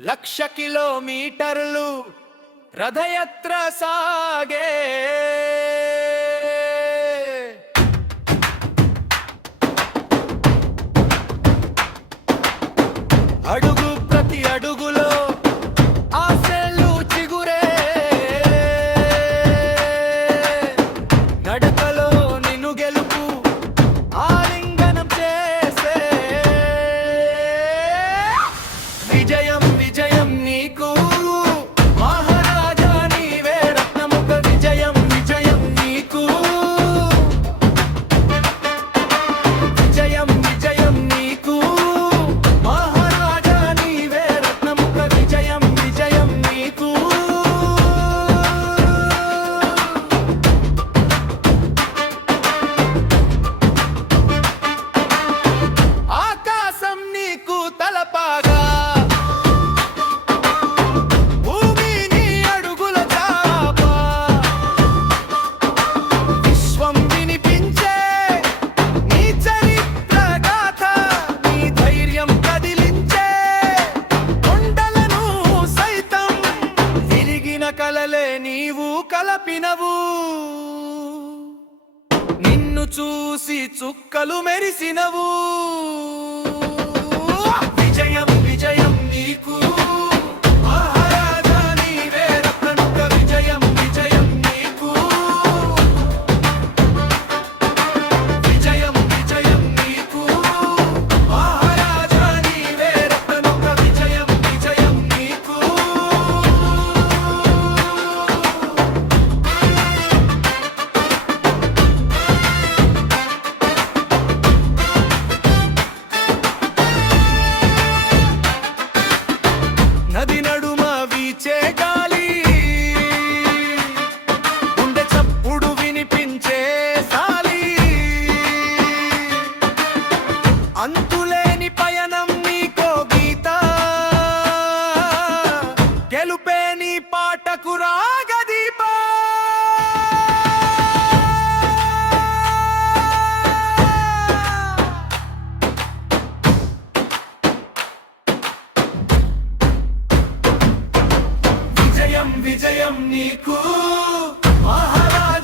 లక్ష కిలోమీటర్లు రథయత్ర సాగే. అడుగు ప్రతి అడుగులో ఆశలు చిగురే. నడకలో నిన్ను గెలుపు ఆలింగనం చేసే. విజయం కలలే నీవు కలపినవు. నిన్ను చూసి చుక్కలు మెరిసినవు. నాకు రాగదీపా విజయం విజయం నీకు. మహారాజ